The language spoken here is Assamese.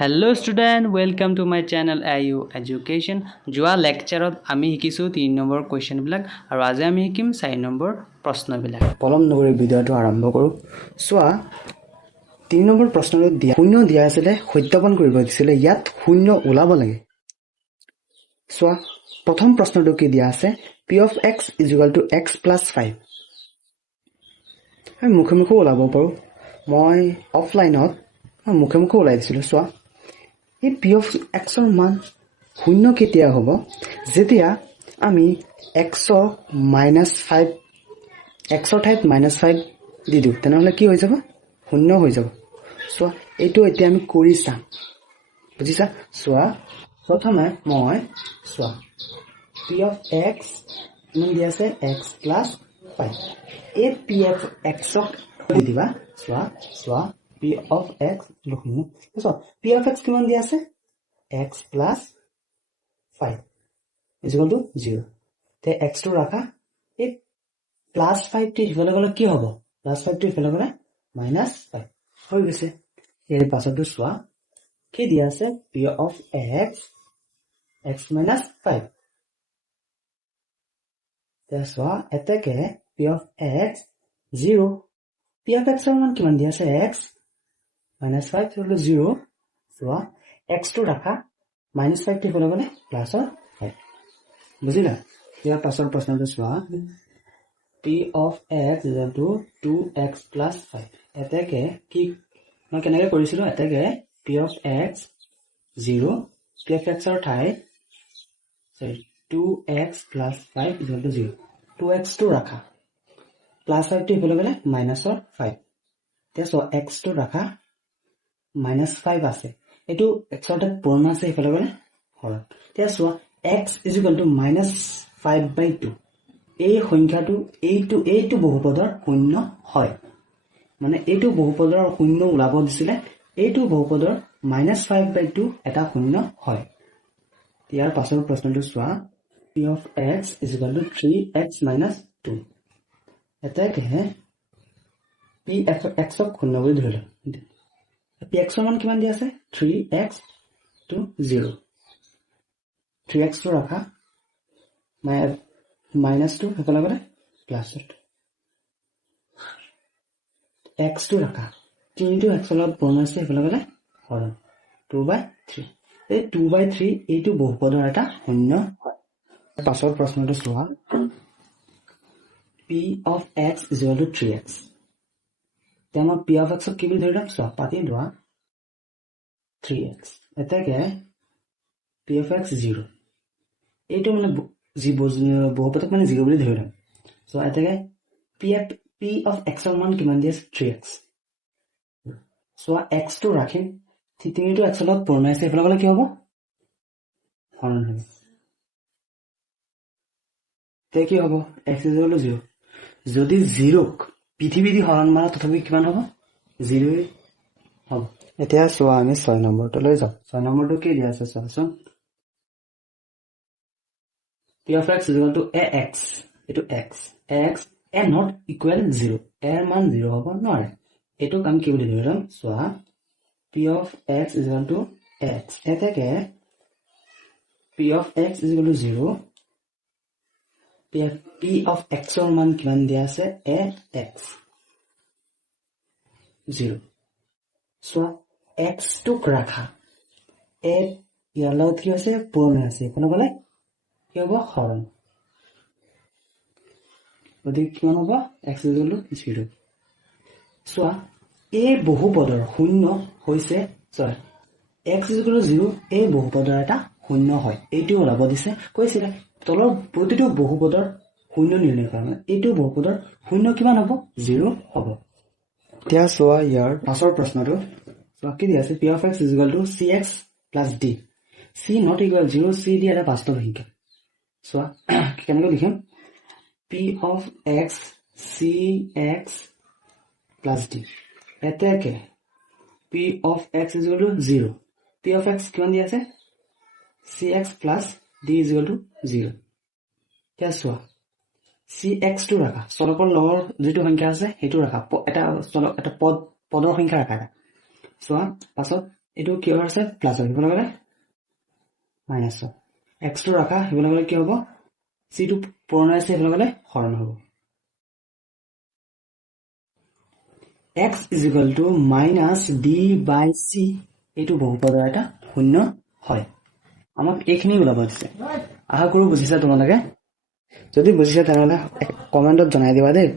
Hello student, welcome to my channel IU Education. যোৱা লেকচাৰত আমি শিকিছো 3 নম্বৰ কোৱেশ্চন বিলাক আৰু আজি আমি শিকিম 4 নম্বৰ প্ৰশ্ন বিলাক। পলম নকৰি ভিডিঅটো আৰম্ভ কৰো। সোৱা 3 নম্বৰ প্ৰশ্নটো দিয়া শূন্য দিয়া আছিল সত্যাপন কৰিব দিছিল ইয়াত শূন্য ওলাব লাগে। সোৱা প্ৰথম প্ৰশ্নটো কি দিয়া আছে p of x = x + 5। আমি মুখে ওলাব পাৰো। মই অফলাইনত মুখে ওলাই দিছিলো। সোৱা এই p of x ৰ মান শূন্য কেতিয়া হ'ব যেতিয়া আমি x ৰ -5 x ৰ ঠাইত -5 দি দিও তেনেহলে কি হৈ যাব শূন্য হৈ যাব। সো এইটো এতিয়া আমি কৰি চাম বুজিছা। সোৱা প্ৰথমে মই সোৱা p of x মান দি আছে x + 5 এই p of x দি দিবা। সোৱা p of x লিখিম। সো p of x কিমান দি আছে x + 5 = 0 তে x টো ৰাখা এই +5 টি ইফালে গলে কি হ'ব +5 টি ইফালে গলে -5 হৈ গৈছে। ইয়াৰ পাছতো সোৱা কি দিয়া আছে p of x x - 5 তে সোৱা এতেকে p of x 0 p of x ৰ মান কিমান দিয়া আছে x -5 = 0 সোৱা x টো ৰাখা -5 টি ইফালে গলে +5 বুজিলা। ইয়াৰ পাছৰ প্ৰশ্নটো সোৱা p of x = 2x + 5 এতেকে কি মই কেনেকৈ কৰিছিলো এতেকে p of x 0 p of x ৰ ঠাই 2x + 5 = 0 2x টো ৰাখা +5 টো ইফালে গলে -5 তে সো x টো ৰাখা -5 আছে এটো x ৰ ঠাইত পূৰণ আছে ইফালে গলে হৰণ তে সো x = -5/2 এই সংখ্যাটো এইটো বহুপদৰ শূন্য হয় মানে এইটো বহুপদৰ শূন্য ওলাব দিছিলে এইটো বহুপদৰ -5/2 এটা শূন্য হয়। ইয়াৰ পাছৰ প্ৰশ্নটো সোৱা p of x = 3x - 2 এতেকে p of x ক শূন্য বুলি ধৰিলো। p x ৰ মান কিমান দি আছে 3x to 0 3x টো ৰাখা -2 হেফালে গলে +8 x টো ৰাখা 3 টো x ৰ লগত পূৰণ আছে হেফালে গলে হৰণ 2/3 এই 2/3 এইটো বহুপদৰ এটা শূন্য হয়। পাছৰ প্ৰশ্নটো সোৱা p of x = 3x তে মই p of x ক কি বুলি ধৰিম সোৱা পাতি লোৱা 3x এতেকে p of x 0 এইটো মানে বহুপদক মানে 0 বুলি ধৰিম। সো এতেকে p of x ৰ মান কিমান দি আছে 3x সো x টো ৰাখিম 3 টো x ৰ লগত পূৰণ আছে ইফালে গলে কি হ'ব হৰণ হ'ব তে কি হ'ব x = 0 যদি 0 ক পৃথিৱী দি হৰণ মাৰা তথাপি কিমান হ'ব 0 হ'ব। এতিয়া সোৱা আমি 6 নম্বৰটো লৈ যাও। 6 নম্বৰটো কি দিয়া আছে চোৱাচোন p of x = ax এটো x a not equal 0 a ৰ মান 0 হ'ব নোৱাৰে এটো কাম কি বুলি ধৰিম সোৱা p of x = x এতেকে p of x = 0 p of x ৰ মান কিমান দিয়া আছে ax 0 সোৱা x টো ৰাখা a ইয়াৰ লগত কি আছে পূৰণ আছে কোন গলে কি হ'ব হৰণ গতিকে কিমান হ'ব x = 0 সোৱা এই বহুপদৰ শূন্য হৈছে x = 0 এই বহুপদৰ এটা শূন্য হয় এইটো ওলাব দিছে কৈছিলে তলৰ প্ৰতিটো বহুপদৰ শূন্য নিৰ্ণয় কৰা মানে এইটো বহুপদৰ শূন্য কিমান হ'ব 0 হ'ব। এতিয়া সোৱা ইয়াৰ পাছৰ প্ৰশ্নটো সোৱা কি দিয়া আছে p of x = cx + d c not equal 0 c d এটা বাস্তৱ সংখ্যা। সোৱা কেনেকৈ লিখিম p of x cx + d এতেকে p of x = 0 p of x কিমান দি আছে cx + d = 0 তে সোৱা cx টো ৰাখা চলকৰ লগৰ যেটো সংখ্যা আছে হেতু ৰাখা এটা পদৰ সংখ্যা ৰাখা সোৱা পাছত এইটো কিহৰ আছে প্লাছৰ সেইফালে গ'লে মাইনাছৰ এক্সটো ৰাখা সেইফালে গ'লে কি হ'ব চিটো পুৰণা আছে সেইফালে গ'লে হৰণ হ'ব x is equal to minus d by c এইটো বহুপদৰ এটা শূন্য হয় আমাক এইখিনি ওলাব দিছে আশা কৰো বুজিছা তোমালোকে যদি বুজিছা তেনেহ'লে কমেণ্টত জনাই দিবা দেই